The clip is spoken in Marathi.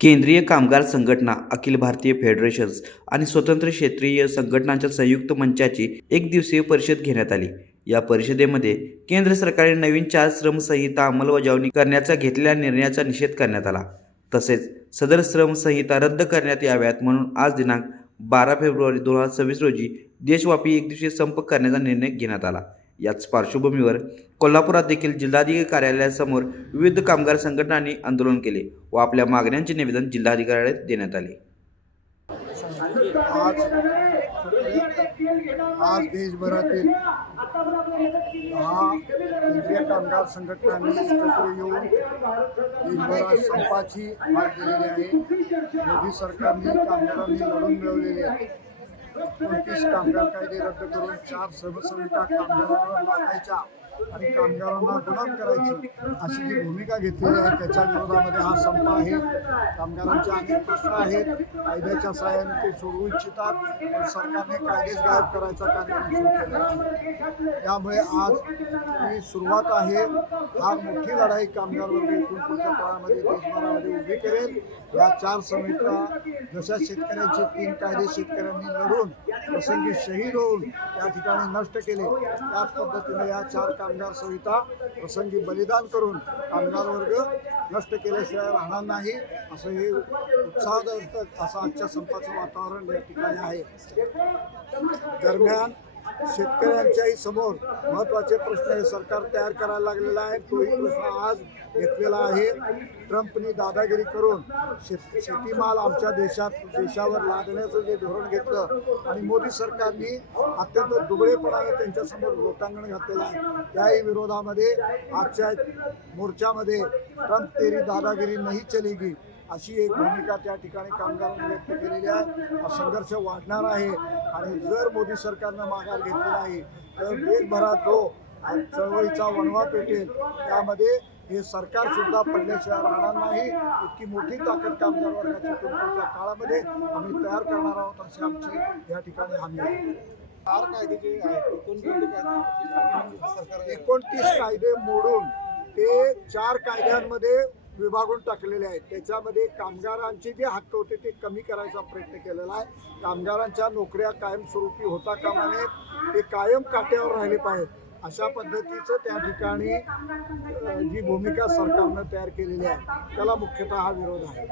केंद्रीय कामगार संघटना, अखिल भारतीय फेडरेशन्स आणि स्वतंत्र क्षेत्रीय संघटनांच्या संयुक्त मंचाची एक दिवसीय परिषद घेण्यात आली. या परिषदेमध्ये केंद्र सरकारने नवीन 4 श्रमसंहिता अंमलबजावणी करण्याचा घेतलेल्या निर्णयाचा निषेध करण्यात आला. तसेच सदर श्रमसंहिता रद्द करण्यात याव्यात म्हणून आज दिनांक 12 फेब्रुवारी 2026 रोजी देशव्यापी एकदिवसीय संप करण्याचा निर्णय घेण्यात आला. याच पार्श्वभूमीवर कोल्हापुरात देखील जिल्हाधिकारी कार्यालयासमोर विविध कामगार संघटनांनी आंदोलन केले व आपल्या मागण्यांचे निवेदन जिल्हाधिकाऱ्याकडे देण्यात आले. आज देशभरातील 10 केंद्रीय कामगार संघटनांनी एकत्र येऊन देशभरात संपाची हाक दिलेली आहे. मोदी सरकारने कामगारांनी लढून मिळवलेले 29 कामगार कायदे रद्द करून 4 श्रमसंहिता कामगारांवर लागायच्या आणि कामगारांना गुलाम करायचं अशी जी भूमिका घेतलेली आहे त्याच्या विरोधामध्ये हा संप आहे. कामगारांचे अनेक प्रश्न आहेत, कायद्याच्या सहाय्याने ते सोडवू इच्छितात, पण सरकारने कायदेच गायब करायचा कार्यक्रम सुरू केलेला आहे. त्यामुळे आज ही सुरुवात आहे. फार मोठी लढाई कामगार वर्ग इथून पुढच्या काळामध्ये देशभरामध्ये उभी करेल. या 4 संहिता जशा शेतकऱ्यांचे 3 कायदे शेतकऱ्यांनी लढून प्रसंगी शहीद होऊन त्या ठिकाणी नष्ट केले, त्याच पद्धतीने या 4 कामगार संहिता प्रसंगी बलिदान करून कामगार वर्ग नष्ट केल्याशिवाय राहणार नाही असं हे उत्साहदर्शक असं आजच्या संपाचं वातावरण या ठिकाणी आहे. दरम्यान शेतकऱ्यांच्याही समोर महत्त्वाचे प्रश्न हे सरकार तयार करायला लागलेला आहे. तोही प्रश्न आज घेतलेला आहे. ट्रम्पनी दादागिरी करून शेतीमाल आमच्या देशावर लादण्याचं जे धोरण घेतलं आणि मोदी सरकारने अत्यंत दुबळेपणाने त्यांच्यासमोर लोटांगण घातलेलं आहे. त्याही विरोधामध्ये आजच्या मोर्चामध्ये ट्रम्प तेरी दादागिरी नाही चलेगी अशी एक भूमिका त्या ठिकाणी कामगारांनी व्यक्त केलेली आहे. हा संघर्ष वाढणार आहे आणि जर मोदी सरकारनं माघार घेतली नाही तर देशभरात जो चळवळीचा वणवा पेटेल त्यामध्ये हे सरकार सुद्धा पडल्याशिवाय राहणार नाही. इतकी मोठी ताकद कामगार वर्गाची पुढच्या काळामध्ये आम्ही तयार करणार आहोत अशी आमची या ठिकाणी हमी आहे. 29 कायदे मोडून ते 4 कायद्यांमध्ये विभागून टाकलेले आहेत. त्याच्यामध्ये कामगारांचे जे हक्क होते ते कमी करायचा प्रयत्न केलेला आहे. कामगारांच्या नोकऱ्या कायमस्वरूपी होता कामा नयेत, ते कायम काट्यावर राहिले पाहिजेत अशा पद्धतीचं त्या ठिकाणी जी भूमिका सरकारनं तयार केलेली आहे त्याला मुख्यतः हा विरोध आहे.